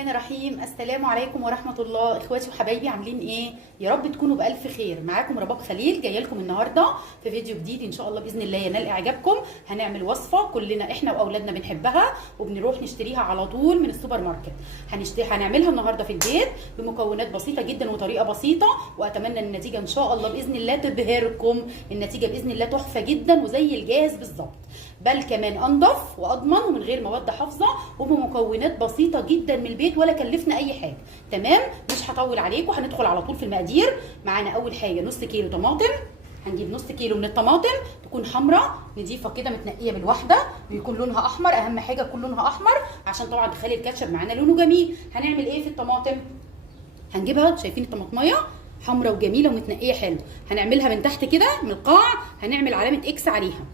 الرحمن الرحيم. السلام عليكم ورحمه الله. اخواتي وحبايبي عاملين ايه؟ يا رب تكونوا بالف خير. معاكم رباب خليل جايه لكم النهارده في فيديو جديد ان شاء الله باذن الله ينال اعجابكم. هنعمل وصفه كلنا احنا واولادنا بنحبها وبنروح نشتريها على طول من السوبر ماركت. هنعملها النهارده في البيت بمكونات بسيطه جدا وطريقه بسيطه، واتمنى النتيجه ان شاء الله باذن الله تبهركم. النتيجه باذن الله تحفه جدا وزي الجاهز بالظبط، بل كمان انضف واضمن ومن غير مواد حافظه وبمكونات بسيطه جدا من البيت ولا كلفنا اي حاجه. تمام، مش هطول عليكم، هندخل على طول في المقادير. معانا اول حاجه نص كيلو طماطم. هنجيب نص كيلو من الطماطم تكون حمراء نضيفه كده متنقيه بالواحده، ويكون لونها احمر. اهم حاجه تكون لونها احمر عشان طبعا تخلي الكاتشب معانا لونه جميل. هنعمل ايه في الطماطم؟ هنجيبها، شايفين الطماطميه حمراء وجميله ومتنقيه حلو، هنعملها من تحت كده من القاع، هنعمل علامه اكس عليها.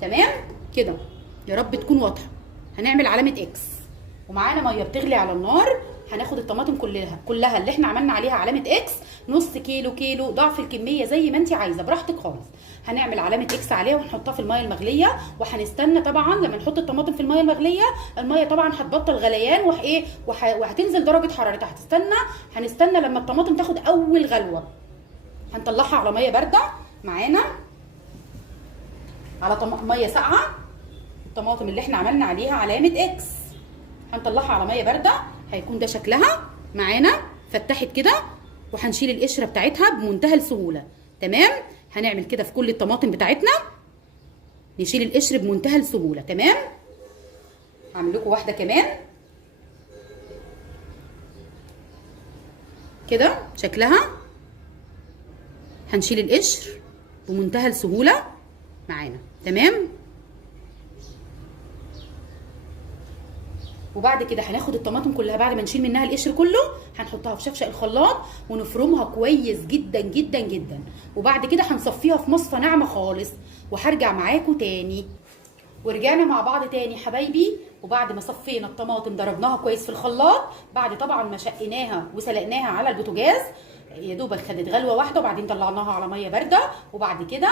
تمام كده، يا رب تكون واضحه. هنعمل علامه اكس ومعانا ميه بتغلي على النار. هناخد الطماطم كلها اللي احنا عملنا عليها علامه اكس، نص كيلو ضعف الكميه زي ما انت عايزه براحتك خالص. هنعمل علامه اكس عليها ونحطها في الميه المغليه، وهنستنى طبعا لما نحط الطماطم في الميه المغليه الميه طبعا هتبطل غليان وهتنزل درجه حرارتها. هنستنى لما الطماطم تاخد اول غلوه، هنطلعها على ميه بارده معانا، على ميه ساقعه. الطماطم اللي احنا عملنا عليها علامه اكس هنطلعها على ميه بارده، هيكون ده شكلها معانا فتحت كده، وهنشيل القشره بتاعتها بمنتهى السهوله. تمام، هنعمل كده في كل الطماطم بتاعتنا، نشيل القشر بمنتهى السهوله. تمام، هعمل لكم واحده كمان كده شكلها، هنشيل القشر بمنتهى السهوله معانا. تمام، وبعد كده هناخد الطماطم كلها بعد ما نشيل منها القشر كله، هنحطها في شفشق الخلاط ونفرمها كويس جدا جدا جدا، وبعد كده هنصفيها في مصفى ناعمه خالص. وهرجع معاكم تاني. ورجعنا مع بعض تاني حبايبي، وبعد ما صفينا الطماطم ضربناها كويس في الخلاط، بعد طبعا ما شقيناها وسلقناها على البوتاجاز، يا دوبك خدت غلوه واحده وبعدين طلعناها على ميه بارده، وبعد كده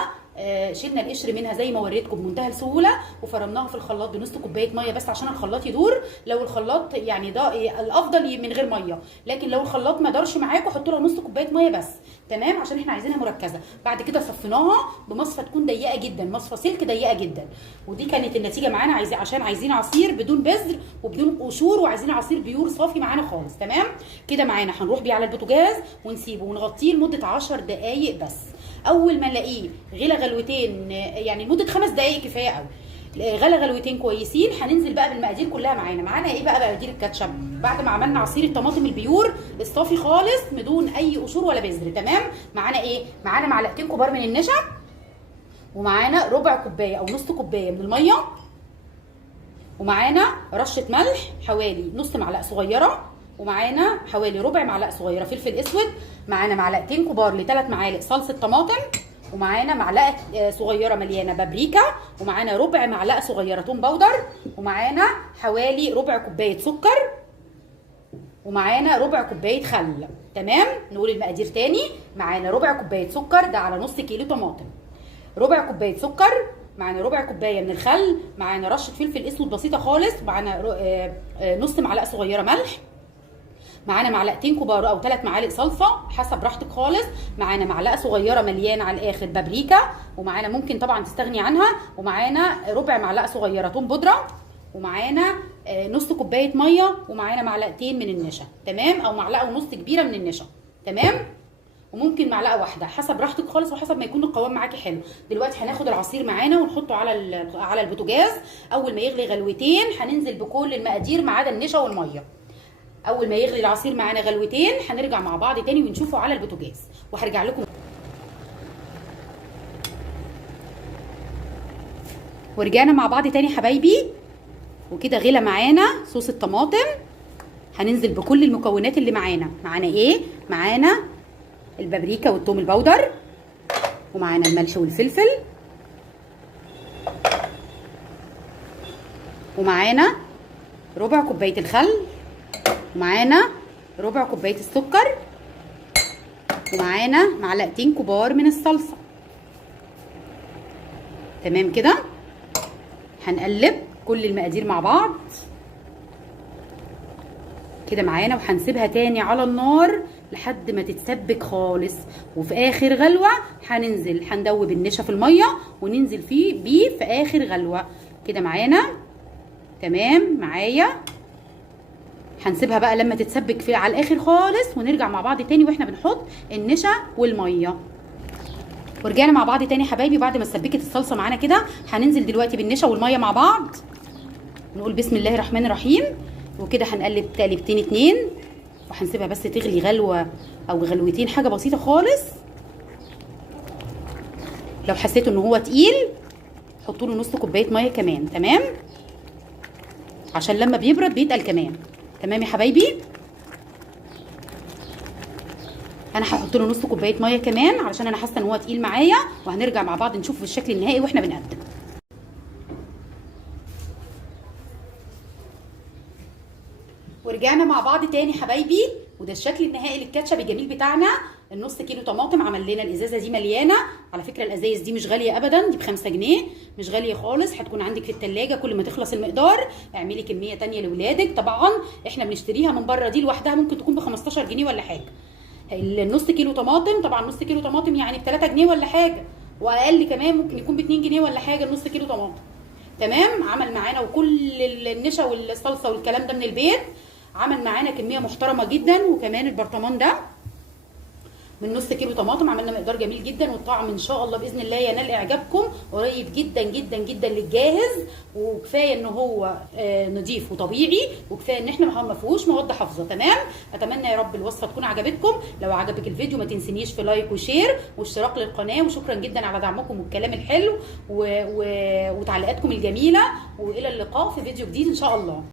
شلنا القشر منها زي ما وريتكم بمنتهى السهوله، وفرمناها في الخلاط بنص كوبايه ميه بس عشان الخلاط يدور. لو الخلاط يعني ده الافضل من غير ميه، لكن لو الخلاط ما دارش معاكم حطوا لها نص كوبايه ميه بس. تمام، عشان احنا عايزينها مركزه. بعد كده صفيناها بمصفى تكون ضيقه جدا، مصفى سلك ضيقه جدا، ودي كانت النتيجه معانا. عشان عايزين عصير بدون بذر وبدون قشور، وعايزين عصير بيور صافي معانا خالص. تمام كده معانا، هنروح بيه على البوتاجاز ونسيبه ونغطيه لمده 10 دقائق بس. اول ما نلاقيه غلى غلوتين، يعني لمده 5 دقائق كفايه قوي، غلى غلوتين كويسين، هننزل بقى بالمقادير كلها معانا. معانا ايه بقى مقادير الكاتشب بعد ما عملنا عصير الطماطم البيور الصافي خالص بدون اي قشور ولا بذر؟ تمام، معانا ايه؟ معانا معلقتين كبار من النشا، ومعانا ربع كوبايه او نص كوبايه من الميه، ومعانا رشه ملح حوالي نص معلقه صغيره، ومعانا حوالي ربع معلقه صغيره فلفل اسود، معانا معلقتين كبار ل3 معالق صلصه طماطم، ومعانا معلقه صغيره مليانه بابريكا، ومعانا ربع معلقه صغيره توم باودر، ومعانا حوالي ربع كوبايه سكر، ومعانا ربع كوبايه خل. تمام، نقول المقادير تاني. معانا ربع كوبايه سكر، ده على نص كيلو طماطم، ربع كوبايه سكر، معانا ربع كوبايه من الخل، معانا رشه فلفل اسود بسيطه خالص، معانا نص معلقه صغيره ملح، معانا معلقتين كبار او 3 معالق صلصه حسب راحتك خالص، معانا معلقه صغيره مليانه على الاخر بابريكا، ومعانا ممكن طبعا تستغني عنها، ومعانا ربع معلقه صغيره توم بودره، ومعانا نص كوبايه ميه، ومعانا معلقتين من النشا. تمام، او معلقه ونص كبيره من النشا. تمام، وممكن معلقه واحده حسب راحتك خالص وحسب ما يكون القوام معاكي حلو. دلوقتي هناخد العصير معانا ونحطه على البوتاجاز. اول ما يغلي غلوتين هننزل بكل المقادير ما عدا النشا والميه. اول ما يغلي العصير معانا غلوتين هنرجع مع بعض تاني ونشوفه على البوتاجاز، وهرجع لكم. ورجعنا مع بعض تاني حبايبي، وكده غلى معانا صوص الطماطم. هننزل بكل المكونات اللي معانا ايه؟ معانا البابريكا والثوم البودر، ومعانا الملح والفلفل، ومعانا ربع كوبايه الخل، ومعانا ربع كوبايه السكر، ومعانا معلقتين كبار من الصلصه. تمام كده، هنقلب كل المقادير مع بعض كده معانا، وهنسيبها تاني على النار لحد ما تتسبك خالص. وفي اخر غلوه هندوب النشا في الميه وننزل بيه في اخر غلوه. كده معانا تمام معايا. هنسيبها بقى لما تتسبك على الاخر خالص، ونرجع مع بعض تاني واحنا بنحط النشا والميه. ورجعنا مع بعض تاني حبايبي بعد ما اتسبكت الصلصه معانا كده. هننزل دلوقتي بالنشا والميه مع بعض، نقول بسم الله الرحمن الرحيم. وكده هنقلب تقلبتين اتنين، وهنسيبها بس تغلي غلوه او غلوتين، حاجه بسيطه خالص. لو حسيتوا ان هو تقيل حطوا له نص كوبايه ميه كمان، تمام، عشان لما بيبرد بيتقل كمان. تمام يا حبايبي، انا هحط له نص كوبايه ميه كمان علشان انا حاسه ان هو تقيل معايا. وهنرجع مع بعض نشوف الشكل النهائي واحنا بنقدم. ورجعنا مع بعض تاني حبايبي، وده الشكل النهائي للكاتشب الجميل بتاعنا. النص كيلو طماطم عمل لنا الازازه دي مليانه. على فكره الازايز دي مش غاليه ابدا، دي ب5 جنيه، مش غاليه خالص. هتكون عندك في التلاجة، كل ما تخلص المقدار اعملي كميه تانية لاولادك. طبعا احنا بنشتريها من بره، دي لوحدها ممكن تكون ب15 جنيه ولا حاجه. النص كيلو طماطم، طبعا نص كيلو طماطم يعني ب3 جنيه ولا حاجه، واقل كمان ممكن يكون ب2 جنيه ولا حاجه النص كيلو طماطم. تمام، عمل معانا وكل النشا والصلصه والكلام ده من البيت، عمل معانا كميه محترمه جدا. وكمان البرطمان ده من نص كيلو طماطم عملنا مقدار جميل جدا، والطعم ان شاء الله باذن الله ينال اعجابكم، قريب جدا جدا جدا للجاهز. وكفايه ان هو نضيف وطبيعي، وكفايه ان احنا ما فيهوش مواد حافظه. تمام، اتمنى يا رب الوصفه تكون عجبتكم. لو عجبك الفيديو ما تنسنيش في لايك وشير واشتراك للقناه، وشكرا جدا على دعمكم والكلام الحلو وتعليقاتكم الجميله. والى اللقاء في فيديو جديد ان شاء الله.